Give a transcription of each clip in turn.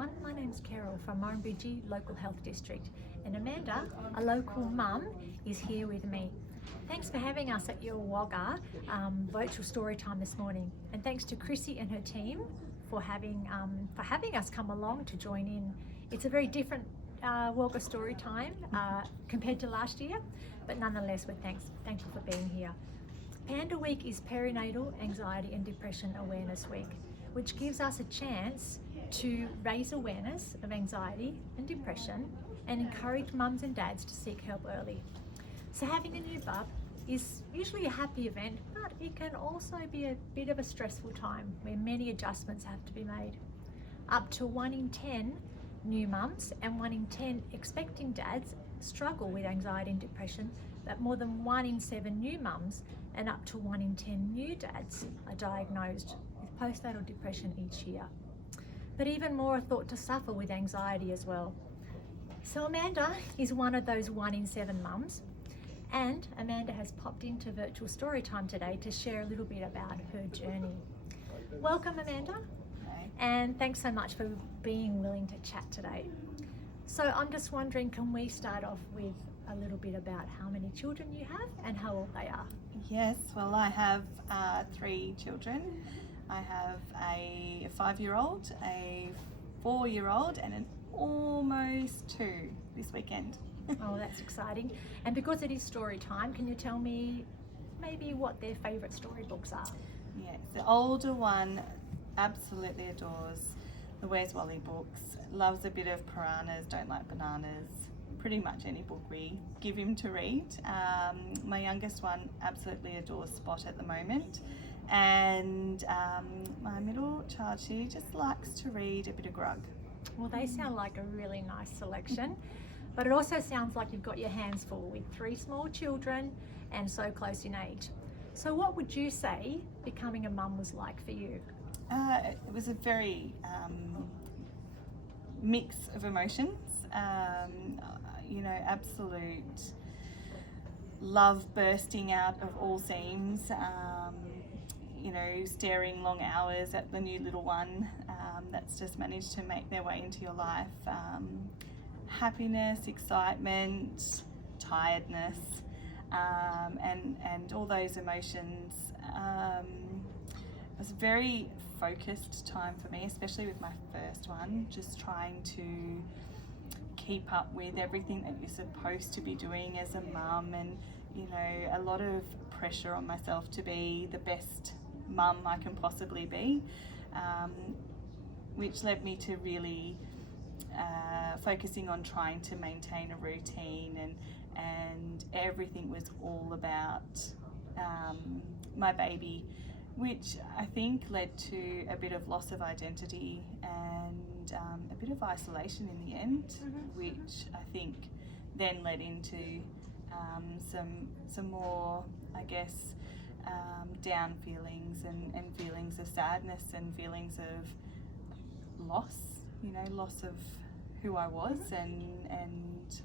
everyone, my name's Keryl from Murrumbidgee Local Health District, and Amanda, a local mum, is here with me. Thanks for having us at your Wagga virtual story time this morning, and thanks to Chrissy and her team for having us come along to join in. It's a very different Wagga story time compared to last year, but nonetheless, thank you for being here. PANDA Week is Perinatal Anxiety and Depression Awareness Week, which gives us a chance to raise awareness of anxiety and depression and encourage mums and dads to seek help early. So having a new bub is usually a happy event, but it can also be a bit of a stressful time where many adjustments have to be made. Up to 1 in 10 new mums and 1 in 10 expecting dads struggle with anxiety and depression, but more than 1 in 7 new mums and up to 1 in 10 new dads are diagnosed with postnatal depression each year. But even more are thought to suffer with anxiety as well. So Amanda is one of those 1 in 7 mums, and Amanda has popped into virtual story time today to share a little bit about her journey. Welcome, Amanda. Hi. And thanks so much for being willing to chat today. So I'm just wondering, can we start off with a little bit about how many children you have and how old they are? Yes, well, I have 3 children. I have a 5-year-old, a 4-year-old, and an almost 2 this weekend. Oh, that's exciting. And because it is story time, can you tell me maybe what their favourite storybooks are? Yes, the older one absolutely adores the Where's Wally books, loves a bit of piranhas, don't like bananas, pretty much any book we give him to read. My youngest one absolutely adores Spot at the moment, and my middle child, she just likes to read a bit of Grug. Well, they sound like a really nice selection, but it also sounds like you've got your hands full with 3 small children and so close in age. So what would you say becoming a mum was like for you? It was a very mix of emotions, absolute love bursting out of all seams, staring long hours at the new little one that's just managed to make their way into your life, happiness, excitement, tiredness, and all those emotions. It was a very focused time for me, especially with my first one, just trying to keep up with everything that you're supposed to be doing as a mum, and a lot of pressure on myself to be the best mum I can possibly be, which led me to really focusing on trying to maintain a routine, and everything was all about my baby, which I think led to a bit of loss of identity and a bit of isolation in the end, which I think then led into some more, I guess, down feelings and feelings of sadness and feelings of loss, loss of who I was, and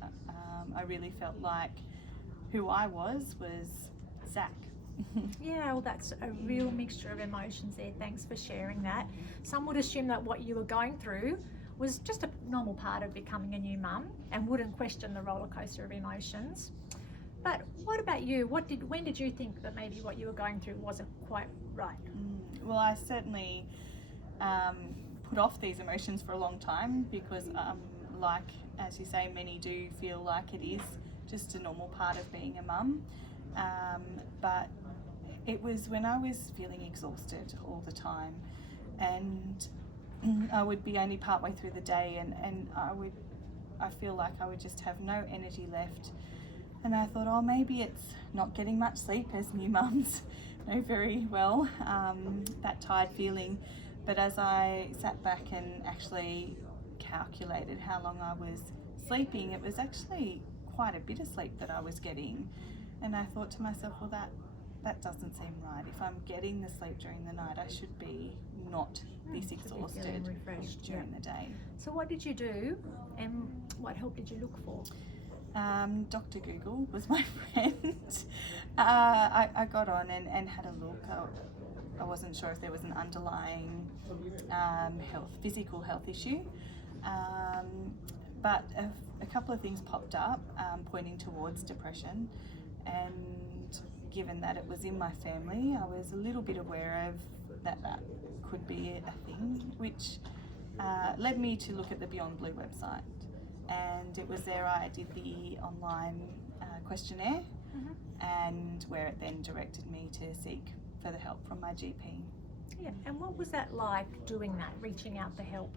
I really felt like who I was Zach. Yeah, well, that's a real mixture of emotions there. Thanks for sharing that. Some would assume that what you were going through was just a normal part of becoming a new mum and wouldn't question the roller coaster of emotions. But what about you? When did you think that maybe what you were going through wasn't quite right? Well, I certainly put off these emotions for a long time because, like, as you say, many do feel like it is just a normal part of being a mum. But it was when I was feeling exhausted all the time, and I would be only partway through the day, and I feel like I would just have no energy left. And I thought, oh, maybe it's not getting much sleep, as new mums know very well, that tired feeling. But as I sat back and actually calculated how long I was sleeping, it was actually quite a bit of sleep that I was getting. And I thought to myself, well, that doesn't seem right. If I'm getting the sleep during the night, I should be not this exhausted and refreshed during the day. So what did you do, and what help did you look for? Dr. Google was my friend. I got on and had a look. I wasn't sure if there was an underlying physical health issue. But a couple of things popped up pointing towards depression, and given that it was in my family, I was a little bit aware of that could be a thing, which led me to look at the Beyond Blue website. And it was there I did the online questionnaire, and where it then directed me to seek further help from my GP. Yeah, and what was that like doing that, reaching out for help?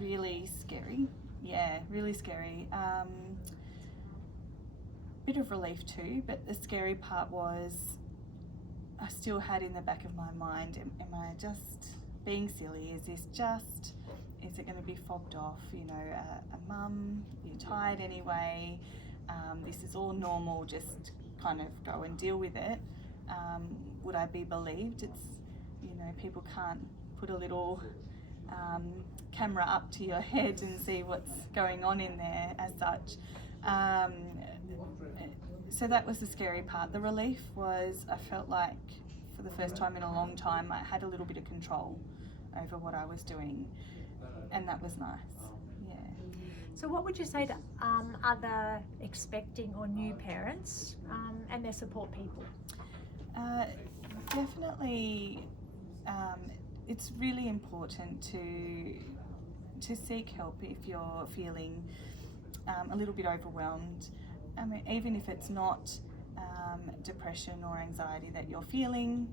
Really scary. Yeah, really scary. Bit of relief too, but the scary part was I still had in the back of my mind, am I just being silly? Is it going to be fobbed off? You know, a mum, you're tired anyway, this is all normal, just kind of go and deal with it. Would I be believed? It's, you know, people can't put a little camera up to your head and see what's going on in there as such. So that was the scary part. The relief was I felt like for the first time in a long time I had a little bit of control over what I was doing, and that was nice. Yeah. So what would you say to other expecting or new parents and their support people? Definitely, it's really important to seek help if you're feeling a little bit overwhelmed. I mean, even if it's not depression or anxiety that you're feeling,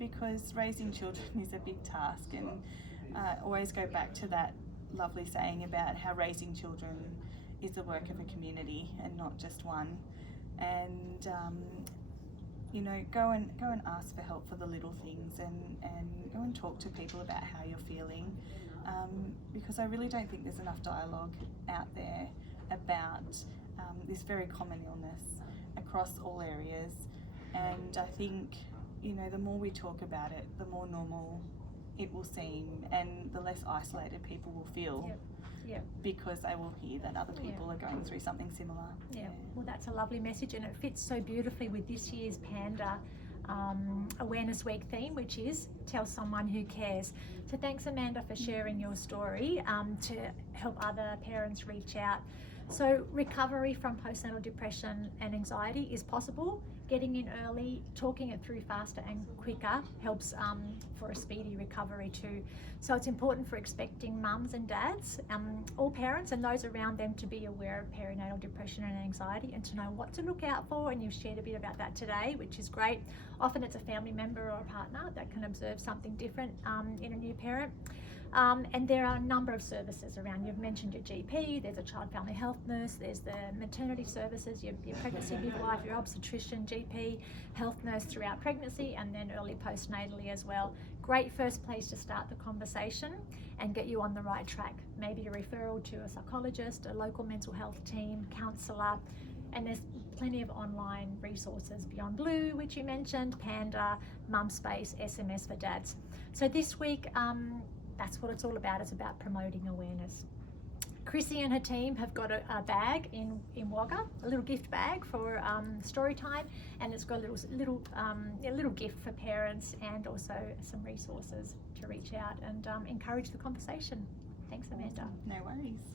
because raising children is a big task, and always go back to that lovely saying about how raising children is the work of a community and not just one. And you know, go and ask for help for the little things, and go and talk to people about how you're feeling, because I really don't think there's enough dialogue out there about this very common illness across all areas. And I think, you know, the more we talk about it, the more normal it will seem, and the less isolated people will feel. Yep. Because they will hear that other people are going through something similar. Yeah, well, that's a lovely message, and it fits so beautifully with this year's PANDA Awareness Week theme, which is Tell Someone Who Cares. So thanks, Amanda, for sharing your story to help other parents reach out. So recovery from postnatal depression and anxiety is possible. Getting in early, talking it through faster and quicker helps for a speedy recovery too. So it's important for expecting mums and dads, all parents and those around them, to be aware of perinatal depression and anxiety and to know what to look out for. And you've shared a bit about that today, which is great. Often it's a family member or a partner that can observe something different in a new parent. And there are a number of services around. You've mentioned your GP, there's a child family health nurse, there's the maternity services, your pregnancy midwife, your obstetrician, GP, health nurse throughout pregnancy, and then early postnatally as well. Great first place to start the conversation and get you on the right track. Maybe a referral to a psychologist, a local mental health team, counsellor, and there's plenty of online resources, Beyond Blue, which you mentioned, PANDA, Mumspace, SMS for dads. So this week, that's what it's all about. It's about promoting awareness. Chrissy and her team have got a bag in Wagga, a little gift bag for story time, and it's got a little gift for parents, and also some resources to reach out and encourage the conversation. Thanks, Amanda. No worries.